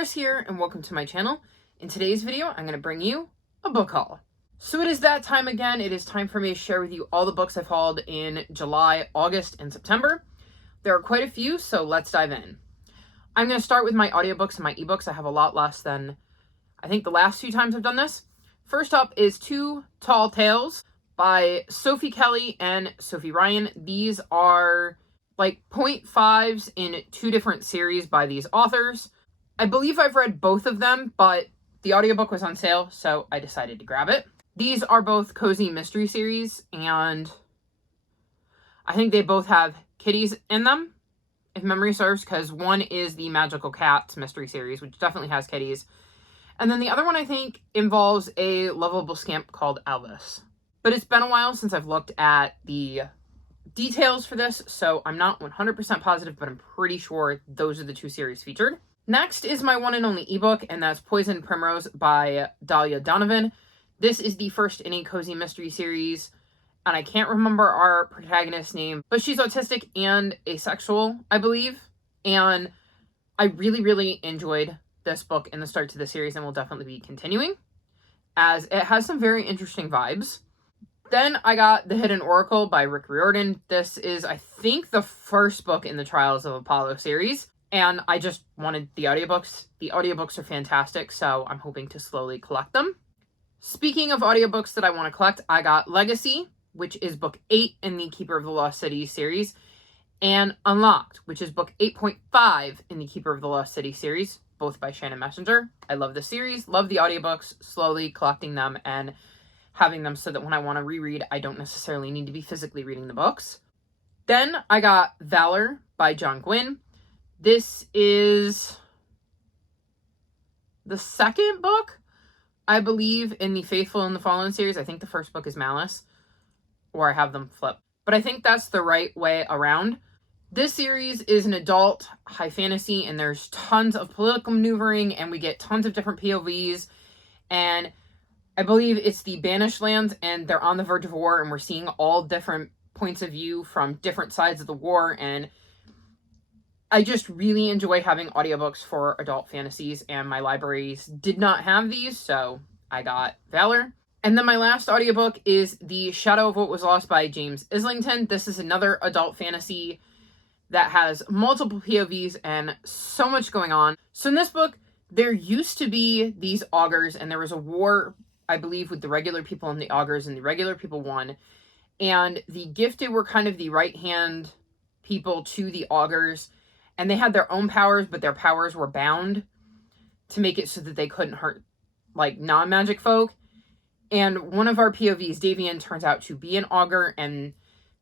Pris here, and welcome to my channel. In today's video, I'm going to bring you a book haul. So it is that time again. It is time for me to share with you all the books I've hauled in July, August, and September. There are quite a few, so let's dive in. I'm going to start with my audiobooks and my ebooks. I have a lot less than, I think, the last few times I've done this. First up is Two Tall Tales by Sophie Kelly and Sophie Ryan. These are like 0.5s in two different series by these authors. I believe I've read both of them, but the audiobook was on sale, so I decided to grab it. These are both cozy mystery series, and I think they both have kitties in them, if memory serves, because one is the Magical Cats mystery series, which definitely has kitties. And then the other one, I think, involves a lovable scamp called Elvis. But it's been a while since I've looked at the details for this, so I'm not 100% positive, but I'm pretty sure those are the two series featured. Next is my one and only ebook, and that's Poison Primrose by Dahlia Donovan. This is the first in a cozy mystery series, and I can't remember our protagonist's name, but she's autistic and asexual, I believe. And I really, really enjoyed this book in the start to the series, and will definitely be continuing, as it has some very interesting vibes. Then I got The Hidden Oracle by Rick Riordan. This is, I think, the first book in the Trials of Apollo series. And I just wanted the audiobooks. The audiobooks are fantastic, so I'm hoping to slowly collect them. Speaking of audiobooks that I want to collect, I got Legacy, which is book 8 in the Keeper of the Lost City series, and Unlocked, which is book 8.5 in the Keeper of the Lost City series, both by Shannon Messenger. I love the series, love the audiobooks, slowly collecting them and having them so that when I want to reread, I don't necessarily need to be physically reading the books. Then I got Valor by John Gwynne. This is the second book, I believe, in the Faithful and the Fallen series. I think the first book is Malice, or I have them flipped. But I think that's the right way around. This series is an adult high fantasy, and there's tons of political maneuvering, and we get tons of different POVs. And I believe it's the Banished Lands, and they're on the verge of war, and we're seeing all different points of view from different sides of the war, and I just really enjoy having audiobooks for adult fantasies, and my libraries did not have these, so I got Valor. And then my last audiobook is The Shadow of What Was Lost by James Islington. This is another adult fantasy that has multiple POVs and so much going on. So in this book, there used to be these augurs, and there was a war, I believe, with the regular people and the augurs, and the regular people won. And the gifted were kind of the right-hand people to the augurs. And they had their own powers, but their powers were bound to make it so that they couldn't hurt, like, non-magic folk. And one of our POVs, Davian, turns out to be an augur, and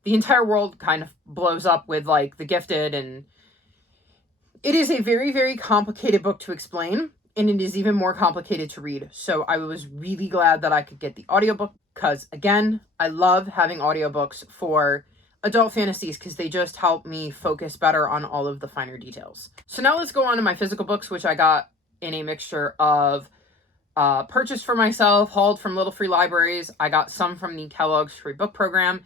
the entire world kind of blows up with, like, the gifted. And it is a very, very complicated book to explain, and it is even more complicated to read. So I was really glad that I could get the audiobook, because, again, I love having audiobooks for adult fantasies because they just help me focus better on all of the finer details. So now let's go on to my physical books, which I got in a mixture of purchased for myself, hauled from Little Free Libraries. I got some from the Kellogg's Free Book Program.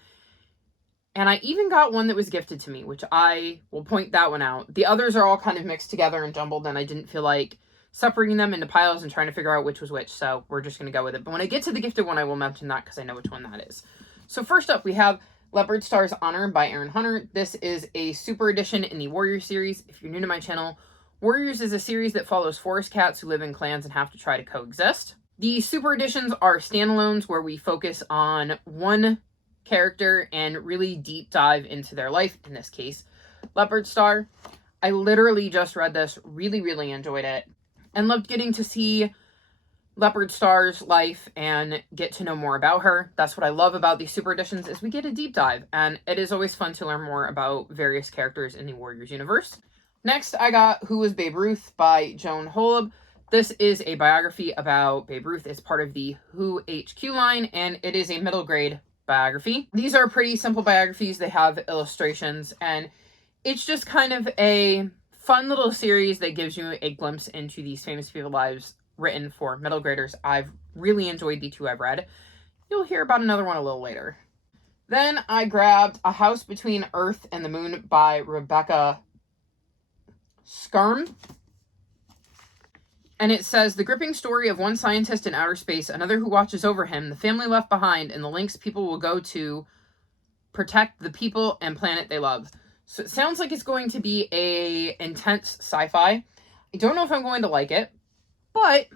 And I even got one that was gifted to me, which I will point that one out. The others are all kind of mixed together and jumbled, and I didn't feel like separating them into piles and trying to figure out which was which, so we're just going to go with it. But when I get to the gifted one, I will mention that because I know which one that is. So first up, we have Leopard Star's Honor by Aaron Hunter. This is a super edition in the Warriors series. If you're new to my channel, Warriors is a series that follows forest cats who live in clans and have to try to coexist. The super editions are standalones where we focus on one character and really deep dive into their life, in this case, Leopard Star. I literally just read this, really, really enjoyed it, and loved getting to see Leopard Star's life and get to know more about her. That's what I love about these super editions, is we get a deep dive, and it is always fun to learn more about various characters in the Warriors universe. Next, I got Who Was Babe Ruth by Joan Holub. This is a biography about Babe Ruth. It's part of the Who HQ line, and it is a middle grade biography. These are pretty simple biographies. They have illustrations, and it's just kind of a fun little series that gives you a glimpse into these famous people's lives written for middle graders. I've really enjoyed the two I've read. You'll hear about another one a little later. Then I grabbed A House Between Earth and the Moon by Rebecca Skirm. And it says, the gripping story of one scientist in outer space, another who watches over him, the family left behind, and the lengths people will go to protect the people and planet they love. So it sounds like it's going to be a intense sci-fi. I don't know if I'm going to like it, but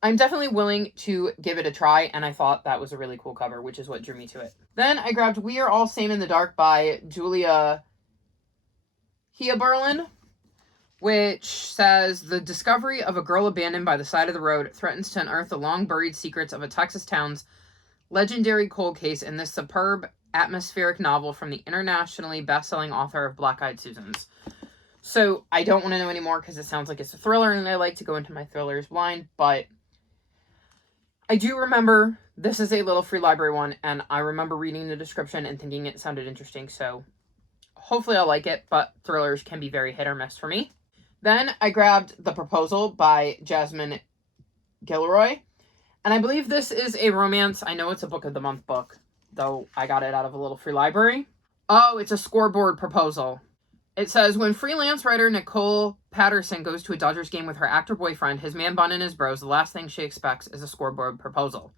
I'm definitely willing to give it a try, and I thought that was a really cool cover, which is what drew me to it. Then I grabbed We Are All Same in the Dark by Julia Heaberlin, which says, the discovery of a girl abandoned by the side of the road threatens to unearth the long-buried secrets of a Texas town's legendary cold case in this superb atmospheric novel from the internationally best-selling author of Black-Eyed Susans. So I don't want to know anymore because it sounds like it's a thriller, and I like to go into my thrillers blind, but I do remember this is a little free library one, and I remember reading the description and thinking it sounded interesting, so hopefully I'll like it, but thrillers can be very hit or miss for me. Then I grabbed The Proposal by Jasmine Gilroy, and I believe this is a romance. I know it's a book of the month book, though I got it out of a little free library. Oh, it's a scoreboard proposal. It says, when freelance writer Nicole Patterson goes to a Dodgers game with her actor boyfriend, his man bun and his bros, the last thing she expects is a scoreboard proposal.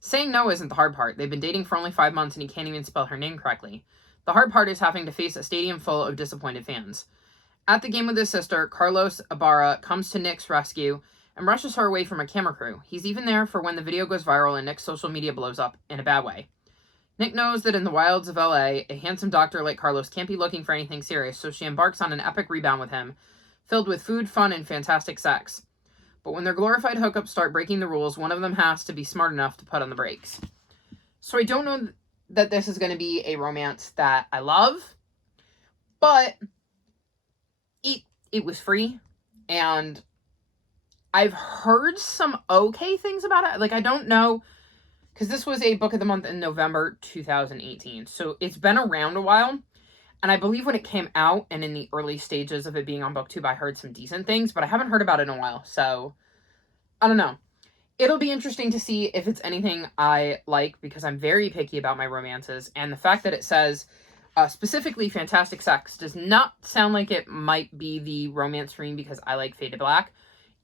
Saying no isn't the hard part. They've been dating for only 5 months and he can't even spell her name correctly. The hard part is having to face a stadium full of disappointed fans. At the game with his sister, Carlos Ibarra comes to Nick's rescue and rushes her away from a camera crew. He's even there for when the video goes viral and Nick's social media blows up in a bad way. Nick knows that in the wilds of LA, a handsome doctor like Carlos can't be looking for anything serious, so she embarks on an epic rebound with him, filled with food, fun, and fantastic sex. But when their glorified hookups start breaking the rules, one of them has to be smart enough to put on the brakes. So I don't know that this is going to be a romance that I love, but it was free, and I've heard some okay things about it. Like, I don't know, because this was a book of the month in November 2018, so it's been around a while, and I believe when it came out and in the early stages of it being on BookTube, I heard some decent things, but I haven't heard about it in a while, so I don't know. It'll be interesting to see if it's anything I like, because I'm very picky about my romances, and the fact that it says specifically fantastic sex does not sound like it might be the romance for me, because I like Faded Black.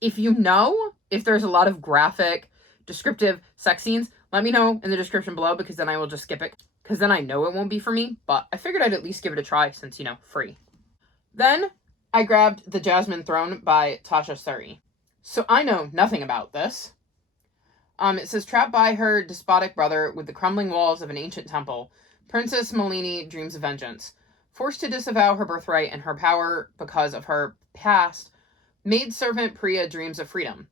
If you know if there's a lot of graphic, descriptive sex scenes, let me know in the description below, because then I will just skip it, because then I know it won't be for me, but I figured I'd at least give it a try since, free. Then I grabbed The Jasmine Throne by Tasha Suri. So I know nothing about this. It says, trapped by her despotic brother with the crumbling walls of an ancient temple, Princess Malini dreams of vengeance. Forced to disavow her birthright and her power because of her past, maidservant Priya dreams of freedom.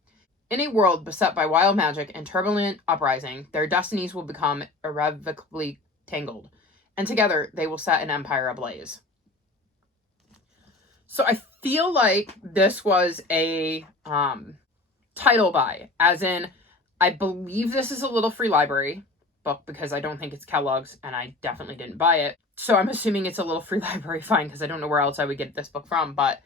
In a world beset by wild magic and turbulent uprising, their destinies will become irrevocably tangled, and together they will set an empire ablaze. So I feel like this was a title buy, as in, I believe this is a little free library book, because I don't think it's Kellogg's, and I definitely didn't buy it. So I'm assuming it's a little free library fine, because I don't know where else I would get this book from, but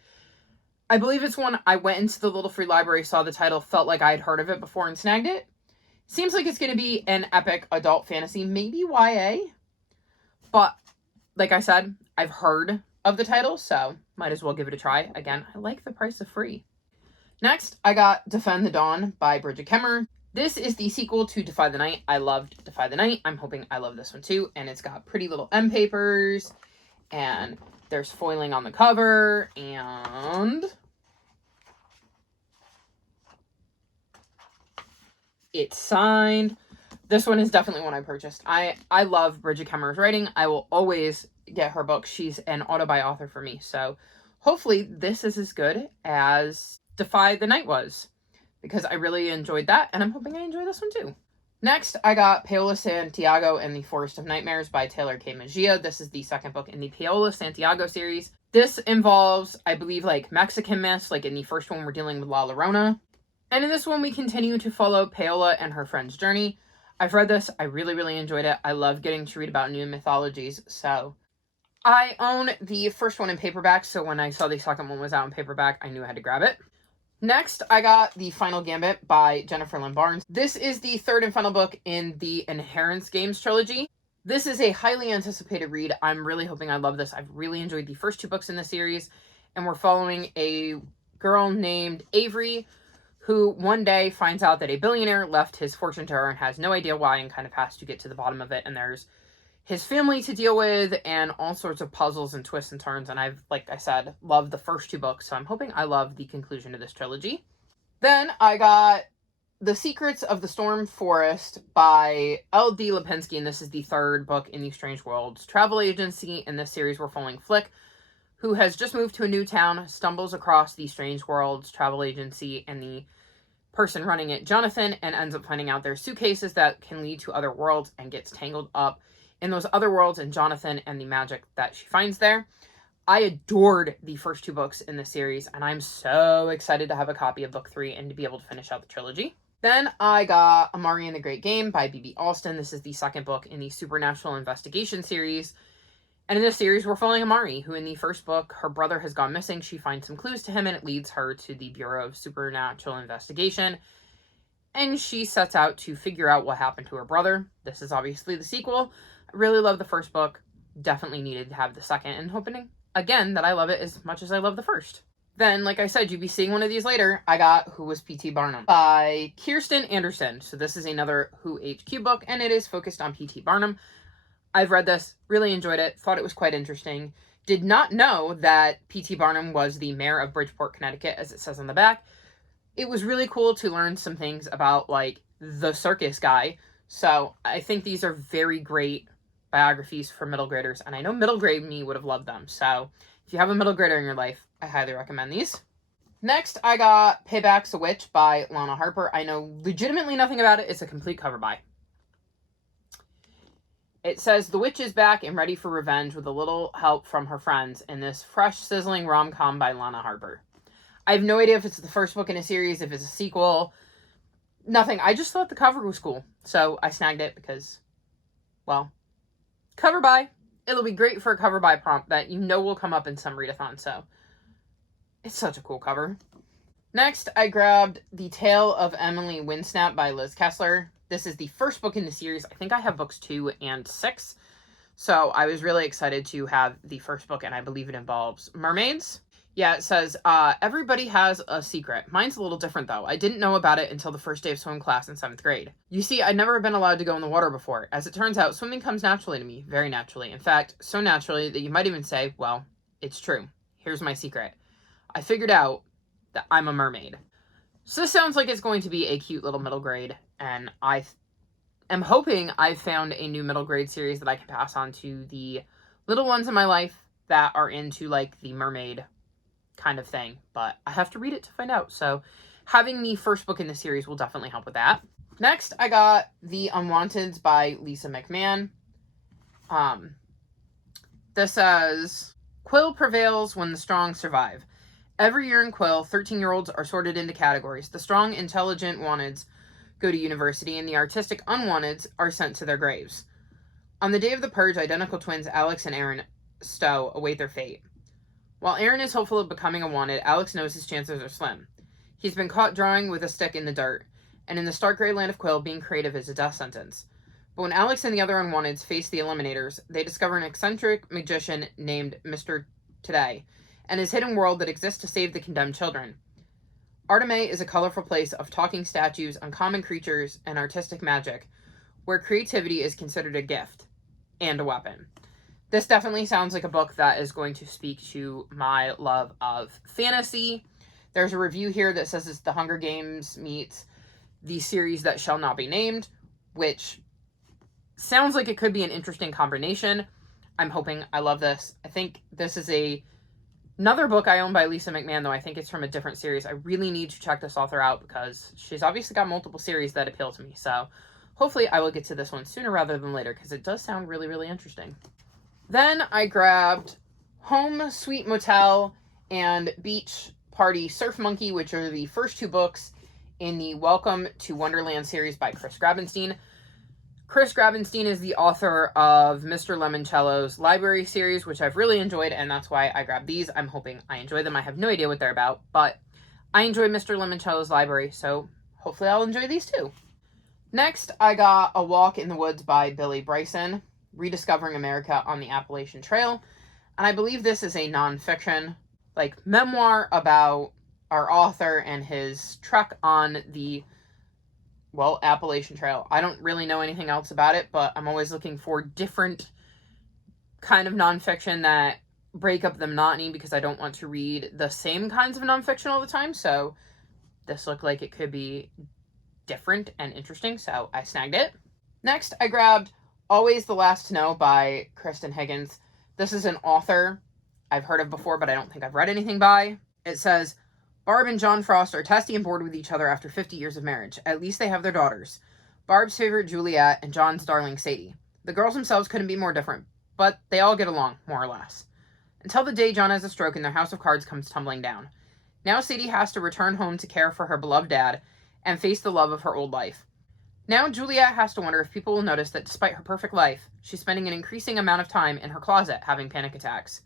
I believe it's one I went into the little free library, saw the title, felt like I had heard of it before and snagged it. Seems like it's going to be an epic adult fantasy, maybe YA, but like I said, I've heard of the title, so might as well give it a try. Again, I like the price of free. Next, I got Defend the Dawn by Bridget Kemmer. This is the sequel to Defy the Night. I loved Defy the Night. I'm hoping I love this one too. And it's got pretty little end papers. And there's foiling on the cover. And it's signed. This one is definitely one I purchased. I love Bridget Kemmer's writing. I will always get her books. She's an auto-buy author for me. So hopefully this is as good as Defy the Night was, because I really enjoyed that, and I'm hoping I enjoy this one too. Next, I got Paola Santiago and the Forest of Nightmares by Taylor K. Magia. This is the second book in the Paola Santiago series. This involves, I believe, like Mexican myths. Like in the first one, we're dealing with La Llorona. And in this one, we continue to follow Paola and her friend's journey. I've read this. I really, really enjoyed it. I love getting to read about new mythologies. So I own the first one in paperback. So when I saw the second one was out in paperback, I knew I had to grab it. Next, I got The Final Gambit by Jennifer Lynn Barnes. This is the third and final book in the Inherence Games trilogy. This is a highly anticipated read. I'm really hoping I love this. I've really enjoyed the first two books in the series, and we're following a girl named Avery who one day finds out that a billionaire left his fortune to her and has no idea why and kind of has to get to the bottom of it. And there's his family to deal with and all sorts of puzzles and twists and turns. And I've, like I said, loved the first 2 books. So I'm hoping I love the conclusion of this trilogy. Then I got The Secrets of the Storm Forest by L.D. Lipinski. And this is the 3rd book in the Strange Worlds travel agency. In this series, we're following Flick, who has just moved to a new town, stumbles across the Strange Worlds travel agency and the person running it, Jonathan, and ends up finding out there's suitcases that can lead to other worlds and gets tangled up in those other worlds and Jonathan and the magic that she finds there. I adored the first 2 books in the series, and I'm so excited to have a copy of book 3 and to be able to finish out the trilogy. Then I got Amari and the Great Game by B.B. Alston. This is the 2nd book in the Supernatural Investigation series. And in this series, we're following Amari, who in the first book, her brother has gone missing. She finds some clues to him, and it leads her to the Bureau of Supernatural Investigation. And she sets out to figure out what happened to her brother. This is obviously the sequel. I really love the first book. Definitely needed to have the second, and hoping, again, that I love it as much as I love the first. Then, like I said, you'll be seeing one of these later. I got Who Was P.T. Barnum by Kirsten Anderson. So this is another Who HQ book, and it is focused on P.T. Barnum. I've read this, really enjoyed it, thought it was quite interesting. Did not know that P.T. Barnum was the mayor of Bridgeport, Connecticut, as it says on the back. It was really cool to learn some things about, like, the circus guy. So I think these are very great biographies for middle graders, and I know middle grade me would have loved them. So if you have a middle grader in your life, I highly recommend these. Next, I got Payback's a Witch by Lana Harper. I know legitimately nothing about it. It's a complete cover buy. It says, the witch is back and ready for revenge with a little help from her friends in this fresh, sizzling rom-com by Lana Harper. I have no idea if it's the first book in a series, if it's a sequel. Nothing. I just thought the cover was cool. So I snagged it because, well, cover buy. It'll be great for a cover buy prompt that you know will come up in some readathon. So it's such a cool cover. Next, I grabbed The Tale of Emily Winsnap by Liz Kessler. This is the first book in the series. I think I have books 2 and 6. So I was really excited to have the first book, and I believe it involves mermaids. Yeah, it says, everybody has a secret. Mine's a little different, though. I didn't know about it until the first day of swim class in 7th grade. You see, I'd never been allowed to go in the water before. As it turns out, swimming comes naturally to me. Very naturally. In fact, so naturally that you might even say, well, it's true. Here's my secret. I figured out that I'm a mermaid. So this sounds like it's going to be a cute little middle grade, and I am hoping I've found a new middle grade series that I can pass on to the little ones in my life that are into, like, the mermaid kind of thing, but I have to read it to find out. So having the first book in the series will definitely help with that. Next, I got The Unwanteds by Lisa McMahon. This says, Quill prevails when the strong survive. Every year in Quill, 13-year-olds are sorted into categories. The strong, intelligent wanteds go to university, and the artistic unwanteds are sent to their graves. On the day of the purge, identical twins Alex and Aaron Stowe await their fate. While Aaron is hopeful of becoming a wanted, Alex knows his chances are slim. He's been caught drawing with a stick in the dirt, and in the stark gray land of Quill, being creative is a death sentence. But when Alex and the other unwanteds face the Eliminators, they discover an eccentric magician named Mr. Today, and his hidden world that exists to save the condemned children. Arteme is a colorful place of talking statues, uncommon creatures, and artistic magic, where creativity is considered a gift and a weapon. This definitely sounds like a book that is going to speak to my love of fantasy. There's a review here that says it's the Hunger Games meets the series that shall not be named, which sounds like it could be an interesting combination. I'm hoping I love this. I think this is another book I own by Lisa McMahon, though I think it's from a different series. I really need to check this author out because she's obviously got multiple series that appeal to me. So hopefully I will get to this one sooner rather than later because it does sound really, really interesting. Then I grabbed Home Sweet Motel and Beach Party Surf Monkey, which are the first 2 books in the Welcome to Wonderland series by Chris Grabenstein. Chris Grabenstein is the author of Mr. Lemoncello's library series, which I've really enjoyed, and that's why I grabbed these. I'm hoping I enjoy them. I have no idea what they're about, but I enjoy Mr. Lemoncello's library, so hopefully I'll enjoy these too. Next, I got A Walk in the Woods by Billy Bryson, Rediscovering America on the Appalachian Trail, and I believe this is a nonfiction, like, memoir about our author and his trek on the, well, Appalachian Trail. I don't really know anything else about it, but I'm always looking for different kind of nonfiction that break up the monotony because I don't want to read the same kinds of nonfiction all the time. So this looked like it could be different and interesting, so I snagged it. Next, I grabbed Always the Last to Know by Kristen Higgins. This is an author I've heard of before, but I don't think I've read anything by. It says, Barb and John Frost are testy and bored with each other after 50 years of marriage. At least they have their daughters. Barb's favorite, Juliet, and John's darling, Sadie. The girls themselves couldn't be more different, but they all get along, more or less. Until the day John has a stroke and their house of cards comes tumbling down. Now Sadie has to return home to care for her beloved dad and face the love of her old life. Now Juliet has to wonder if people will notice that despite her perfect life, she's spending an increasing amount of time in her closet having panic attacks.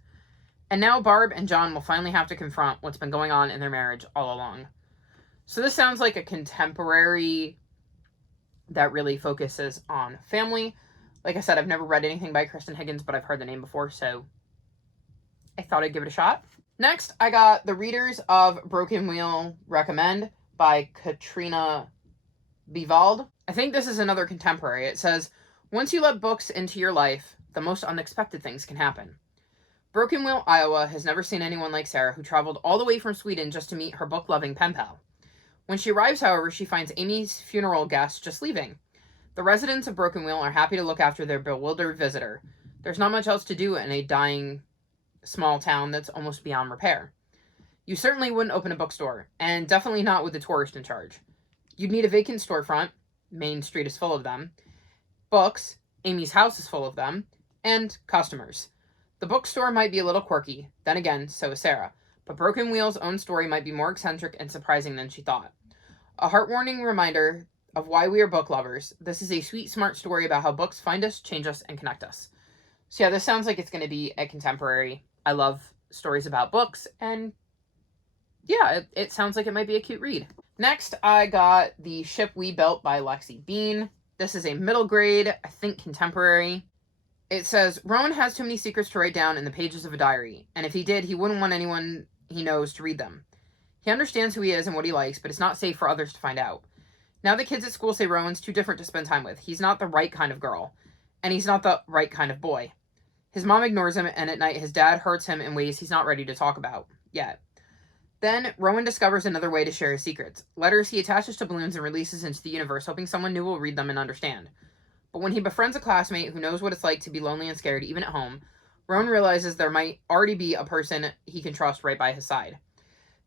And now Barb and John will finally have to confront what's been going on in their marriage all along. So this sounds like a contemporary that really focuses on family. Like I said, I've never read anything by Kristen Higgins, but I've heard the name before, so I thought I'd give it a shot. Next, I got The Readers of Broken Wheel Recommend by Katrina Bivald. I think this is another contemporary. It says, once you let books into your life, the most unexpected things can happen. Broken Wheel, Iowa has never seen anyone like Sarah, who traveled all the way from Sweden just to meet her book-loving pen pal. When she arrives, however, she finds Amy's funeral guests just leaving. The residents of Broken Wheel are happy to look after their bewildered visitor. There's not much else to do in a dying small town that's almost beyond repair. You certainly wouldn't open a bookstore, and definitely not with the tourist in charge. You'd need a vacant storefront, Main Street is full of them, books, Amy's house is full of them, and customers. The bookstore might be a little quirky, then again, so is Sarah, but Broken Wheel's own story might be more eccentric and surprising than she thought. A heart-warming reminder of why we are book lovers. This is a sweet, smart story about how books find us, change us, and connect us. So yeah, this sounds like it's going to be a contemporary. I love stories about books, and yeah, it sounds like it might be a cute read. Next, I got The Ship We Built by Lexi Bean. This is a middle grade, I think contemporary. It says, Rowan has too many secrets to write down in the pages of a diary, and if he did, he wouldn't want anyone he knows to read them. He understands who he is and what he likes, but it's not safe for others to find out. Now the kids at school say Rowan's too different to spend time with. He's not the right kind of girl, and he's not the right kind of boy. His mom ignores him, and at night his dad hurts him in ways he's not ready to talk about yet. Then, Rowan discovers another way to share his secrets. Letters he attaches to balloons and releases into the universe, hoping someone new will read them and understand. But when he befriends a classmate who knows what it's like to be lonely and scared, even at home, Rowan realizes there might already be a person he can trust right by his side.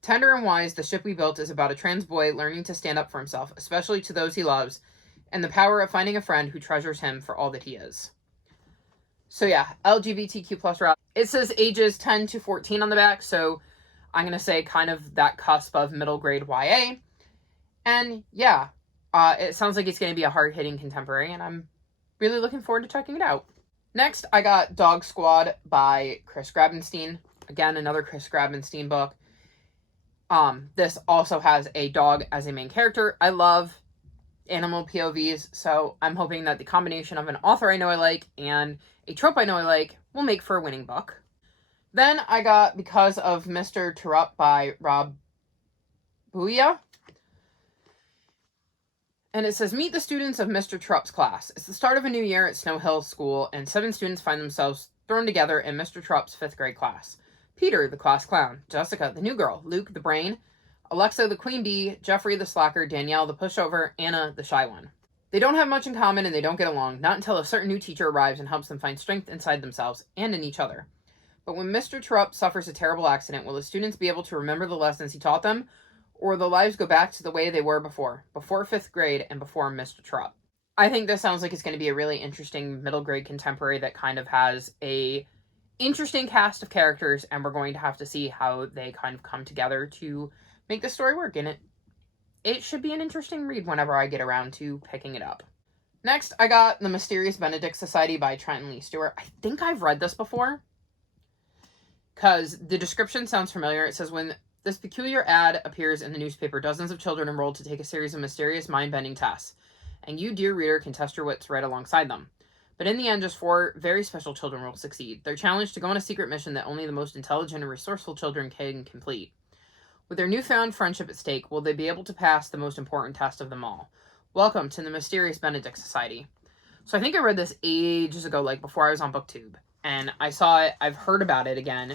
Tender and wise, The Ship We Built is about a trans boy learning to stand up for himself, especially to those he loves, and the power of finding a friend who treasures him for all that he is. So yeah, LGBTQ+ route. It says ages 10 to 14 on the back, so I'm going to say kind of that cusp of middle grade YA. And yeah, it sounds like it's going to be a hard-hitting contemporary, and I'm really looking forward to checking it out. Next, I got Dog Squad by Chris Grabenstein. Again, another Chris Grabenstein book. This also has a dog as a main character. I love animal POVs, so I'm hoping that the combination of an author I know I like and a trope I know I like will make for a winning book. Then I got Because of Mr. Terup by Rob Bouya. And it says, meet the students of Mr. Terup's class. It's the start of a new year at Snow Hill School, and 7 students find themselves thrown together in Mr. Terup's 5th grade class. Peter, the class clown. Jessica, the new girl. Luke, the brain. Alexa, the queen bee. Jeffrey, the slacker. Danielle, the pushover. Anna, the shy one. They don't have much in common and they don't get along, not until a certain new teacher arrives and helps them find strength inside themselves and in each other. But when Mr. Terup suffers a terrible accident, will the students be able to remember the lessons he taught them, or will their lives go back to the way they were before 5th grade and before Mr. Terup? I think this sounds like it's going to be a really interesting middle grade contemporary that kind of has a interesting cast of characters, and we're going to have to see how they kind of come together to make the story work. And it should be an interesting read whenever I get around to picking it up. Next, I got The Mysterious Benedict Society by Trenton Lee Stewart. I think I've read this before, because the description sounds familiar. It says, when this peculiar ad appears in the newspaper, dozens of children enrolled to take a series of mysterious, mind-bending tests, and you, dear reader, can test your wits right alongside them. But in the end, just 4 very special children will succeed. They're challenged to go on a secret mission that only the most intelligent and resourceful children can complete. With their newfound friendship at stake, will they be able to pass the most important test of them all? Welcome to the Mysterious Benedict Society. So I think I read this ages ago, like before I was on BookTube. And I saw it, I've heard about it again,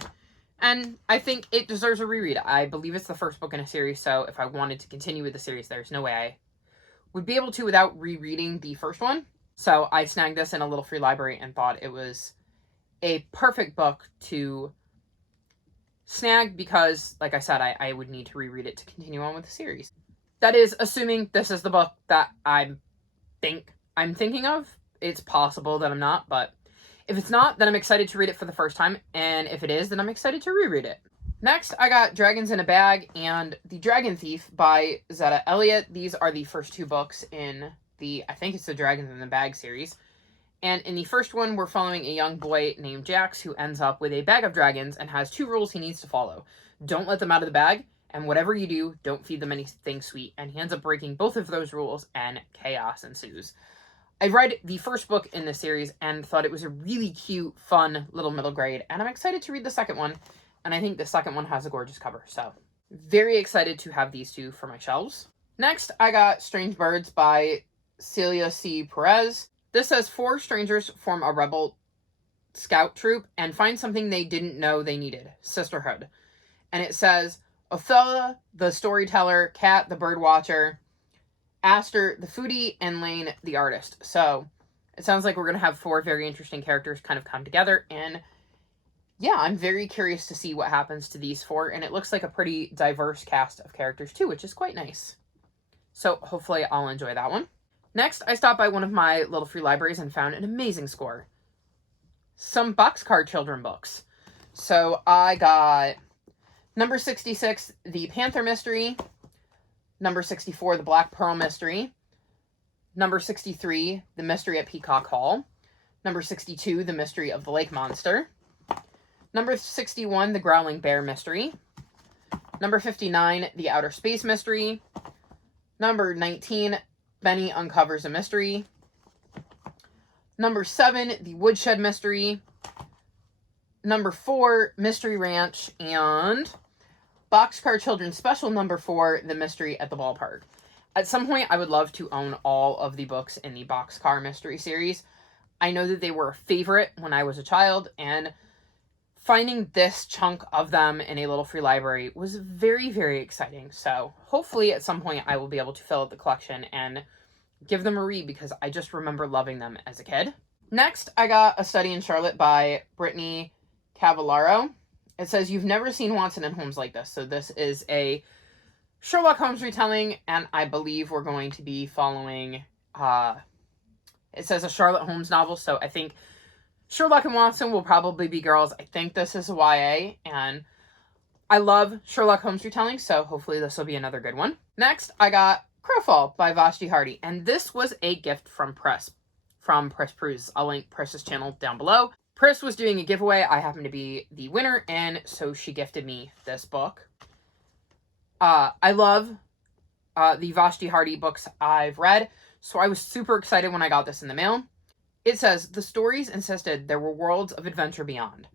and I think it deserves a reread. I believe it's the first book in a series, so if I wanted to continue with the series, there's no way I would be able to without rereading the first one. So I snagged this in a little free library and thought it was a perfect book to snag because, like I said, I would need to reread it to continue on with the series. That is, assuming this is the book that I'm thinking of. It's possible that I'm not, but if it's not, then I'm excited to read it for the first time, and if it is, then I'm excited to reread it. Next, I got Dragons in a Bag and The Dragon Thief by Zetta Elliott. These are the first two books in I think it's the Dragons in the Bag series. And in the first one, we're following a young boy named Jax who ends up with a bag of dragons and has 2 rules he needs to follow. Don't let them out of the bag, and whatever you do, don't feed them anything sweet. And he ends up breaking both of those rules, and chaos ensues. I read the first book in this series and thought it was a really cute, fun little middle grade, and I'm excited to read the second one, and I think the second one has a gorgeous cover, so very excited to have these two for my shelves. Next, I got Strange Birds by Celia C. Perez. This says 4 strangers form a rebel scout troop and find something they didn't know they needed, sisterhood. And it says Othello, the storyteller, Kat, the bird watcher, Aster, the foodie, and Lane, the artist. So it sounds like we're going to have 4 very interesting characters kind of come together. And yeah, I'm very curious to see what happens to these 4. And it looks like a pretty diverse cast of characters too, which is quite nice. So hopefully I'll enjoy that one. Next, I stopped by one of my little free libraries and found an amazing score. Some Boxcar Children books. So I got number 66, The Panther Mystery. Number 64, The Black Pearl Mystery. Number 63, The Mystery at Peacock Hall. Number 62, The Mystery of the Lake Monster. Number 61, The Growling Bear Mystery. Number 59, The Outer Space Mystery. Number 19, Benny Uncovers a Mystery. Number 7, The Woodshed Mystery. Number 4, Mystery Ranch. And Boxcar Children Special number 4, The Mystery at the Ballpark. At some point, I would love to own all of the books in the Boxcar Mystery series. I know that they were a favorite when I was a child, and finding this chunk of them in a little free library was very, very exciting. So hopefully at some point I will be able to fill out the collection and give them a read because I just remember loving them as a kid. Next, I got A Study in Charlotte by Brittany Cavallaro. It says, you've never seen Watson and Holmes like this. So this is a Sherlock Holmes retelling, and I believe we're going to be following, it says a Sherlock Holmes novel, so I think Sherlock and Watson will probably be girls. I think this is a YA, and I love Sherlock Holmes retelling, so hopefully this will be another good one. Next, I got Crowfall by Vashti Hardy, and this was a gift from Pris Pris. I'll link Pris's channel down below. Pris was doing a giveaway. I happened to be the winner, and so she gifted me this book. I love the Vashti Hardy books I've read, so I was super excited when I got this in the mail. It says, the stories insisted there were worlds of adventure beyond.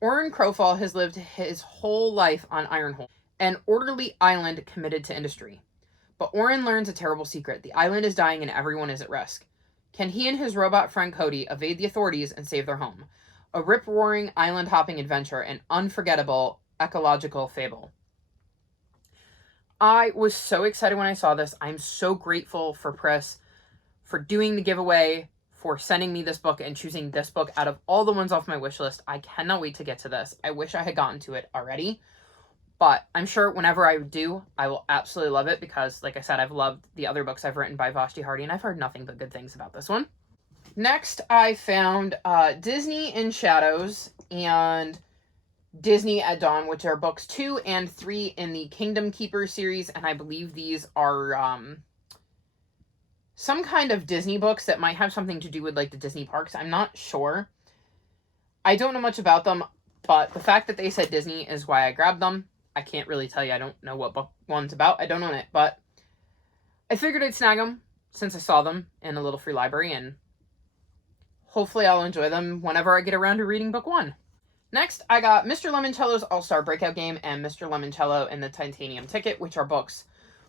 Orrin Crowfall has lived his whole life on Ironhold, an orderly island committed to industry. But Orrin learns a terrible secret. The island is dying and everyone is at risk. Can he and his robot friend Cody evade the authorities and save their home? A rip-roaring, island-hopping adventure, an unforgettable ecological fable. I was so excited when I saw this. I'm so grateful for Pris for doing the giveaway, for sending me this book and choosing this book out of all the ones off my wish list. I cannot wait to get to this. I wish I had gotten to it already, but I'm sure whenever I do, I will absolutely love it because, like I said, I've loved the other books I've written by Vashti Hardy, and I've heard nothing but good things about this one. Next, I found Disney in Shadows and Disney at Dawn, which are books 2 and 3 in the Kingdom Keeper series, and I believe these are some kind of Disney books that might have something to do with like the Disney parks. I'm not sure. I don't know much about them, but the fact that they said Disney is why I grabbed them. I can't really tell you. I don't know what book one's about. I don't own it, but I figured I'd snag them since I saw them in a little free library, and hopefully I'll enjoy them whenever I get around to reading book 1. Next, I got Mr. Lemoncello's All-Star Breakout Game and Mr. Lemoncello and the Titanium Ticket, which are books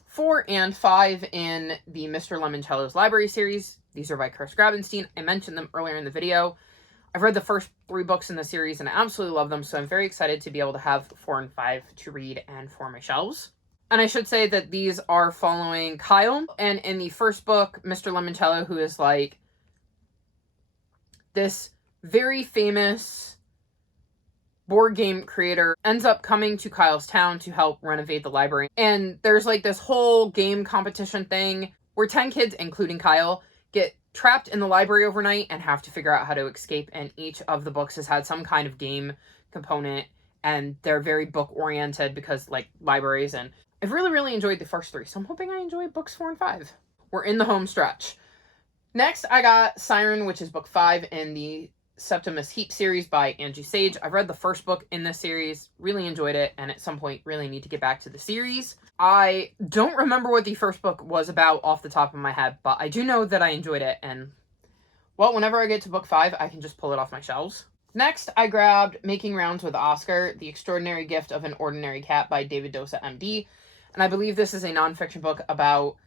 4 and 5 in the Mr. Lemoncello's Library series. These are by Chris Grabenstein. I mentioned them earlier in the video. I've read the first 3 books in the series and I absolutely love them, so I'm very excited to be able to have 4 and 5 to read and for my shelves. And I should say that these are following Kyle, and in the first book, Mr. Lemoncello, who is like this very famous board game creator, ends up coming to Kyle's town to help renovate the library. And there's like this whole game competition thing where 10 kids, including Kyle, get trapped in the library overnight and have to figure out how to escape. And each of the books has had some kind of game component, and they're very book oriented because like libraries. And I've really enjoyed the first 3, so I'm hoping I enjoy books 4 and 5. We're in the home stretch. Next, I got Siren, which is book 5 in the Septimus Heap series by Angie Sage. I've read the first book in this series, really enjoyed it, and at some point really need to get back to the series. I don't remember what the first book was about off the top of my head, but I do know that I enjoyed it, and well, whenever I get to book 5, I can just pull it off my shelves. Next, I grabbed Making Rounds with Oscar, The Extraordinary Gift of an Ordinary Cat by David Dosa, MD, and I believe this is a nonfiction book about,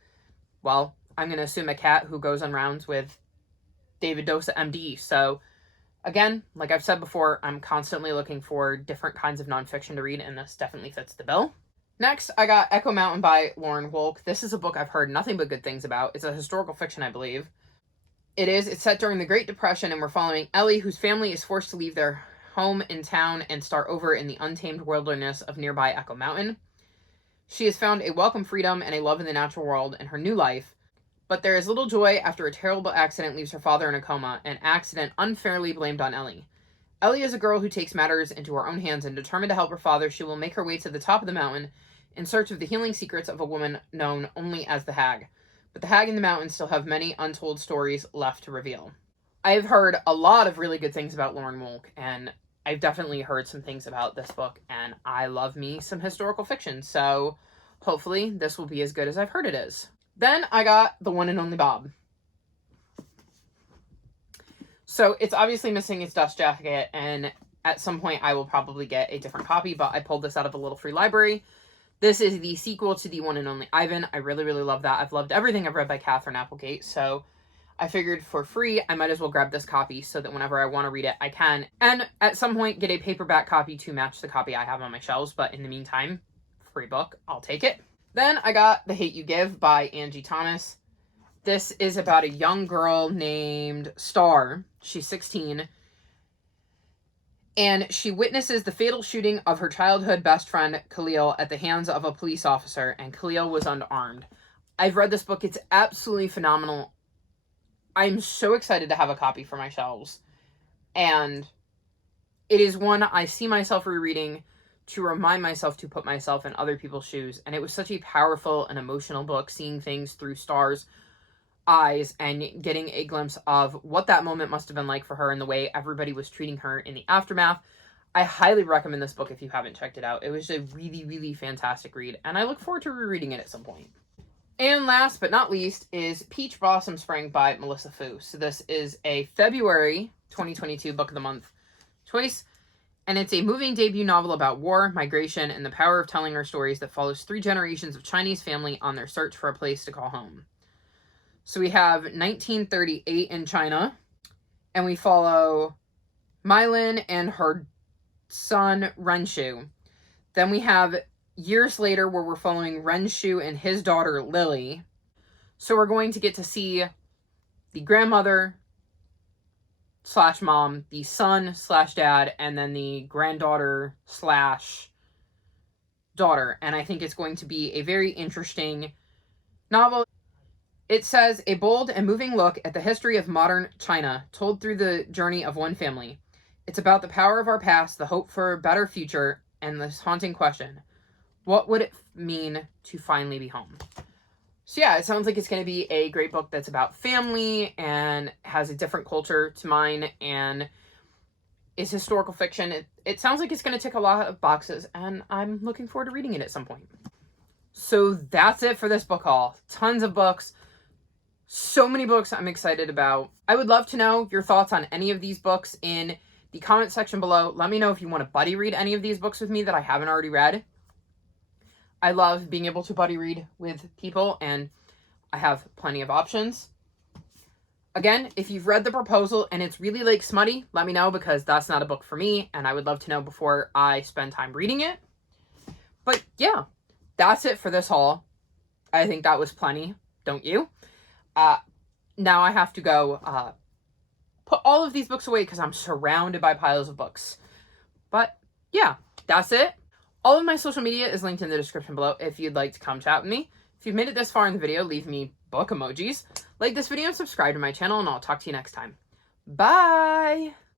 well, I'm going to assume a cat who goes on rounds with David Dosa, MD, so again, like I've said before, I'm constantly looking for different kinds of nonfiction to read, and this definitely fits the bill. Next, I got Echo Mountain by Lauren Wolk. This is a book I've heard nothing but good things about. It's a historical fiction, I believe. It's set during the Great Depression, and we're following Ellie, whose family is forced to leave their home in town and start over in the untamed wilderness of nearby Echo Mountain. She has found a welcome freedom and a love in the natural world in her new life, but there is little joy after a terrible accident leaves her father in a coma, an accident unfairly blamed on Ellie. Ellie is a girl who takes matters into her own hands, and determined to help her father, she will make her way to the top of the mountain in search of the healing secrets of a woman known only as the Hag. But the Hag and the mountain still have many untold stories left to reveal. I've heard a lot of really good things about Lauren Wolk, and I've definitely heard some things about this book, and I love me some historical fiction, so hopefully this will be as good as I've heard it is. Then I got The One and Only Bob. So it's obviously missing its dust jacket, and at some point I will probably get a different copy, but I pulled this out of a little free library. This is the sequel to The One and Only Ivan. I really love that. I've loved everything I've read by Catherine Applegate, so I figured for free I might as well grab this copy so that whenever I want to read it, I can. And at some point get a paperback copy to match the copy I have on my shelves, but in the meantime, free book, I'll take it. Then I got The Hate You Give by Angie Thomas. This is about a young girl named Star. She's 16. And she witnesses the fatal shooting of her childhood best friend, Khalil, at the hands of a police officer, and Khalil was unarmed. I've read this book. It's absolutely phenomenal. I'm so excited to have a copy for my shelves. And it is one I see myself rereading to remind myself to put myself in other people's shoes. And it was such a powerful and emotional book, seeing things through Star's eyes and getting a glimpse of what that moment must have been like for her and the way everybody was treating her in the aftermath. I highly recommend this book if you haven't checked it out. It was a really fantastic read, and I look forward to rereading it at some point. And last but not least is Peach Blossom Spring by Melissa Fu. So this is a February 2022 Book of the Month choice, and it's a moving debut novel about war, migration, and the power of telling our stories that follows 3 generations of Chinese family on their search for a place to call home. So we have 1938 in China, and we follow Mylin and her son Renshu. Then we have years later where we're following Renshu and his daughter Lily. So we're going to get to see the grandmother / mom, the son / dad, and then the granddaughter / daughter. And I think it's going to be a very interesting novel. It says, a bold and moving look at the history of modern China, told through the journey of one family. It's about the power of our past, the hope for a better future, and this haunting question: what would it mean to finally be home? So yeah, it sounds like it's going to be a great book that's about family and has a different culture to mine and is historical fiction. It sounds like it's going to tick a lot of boxes, and I'm looking forward to reading it at some point. So that's it for this book haul. Tons of books. So many books I'm excited about. I would love to know your thoughts on any of these books in the comment section below. Let me know if you want to buddy read any of these books with me that I haven't already read. I love being able to buddy read with people, and I have plenty of options. Again, if you've read The Proposal and it's really like smutty, let me know, because that's not a book for me, and I would love to know before I spend time reading it. But yeah, that's it for this haul. I think that was plenty, don't you? Now I have to go put all of these books away because I'm surrounded by piles of books. But yeah, that's it. All of my social media is linked in the description below if you'd like to come chat with me. If you've made it this far in the video, leave me book emojis. Like this video and subscribe to my channel, and I'll talk to you next time. Bye!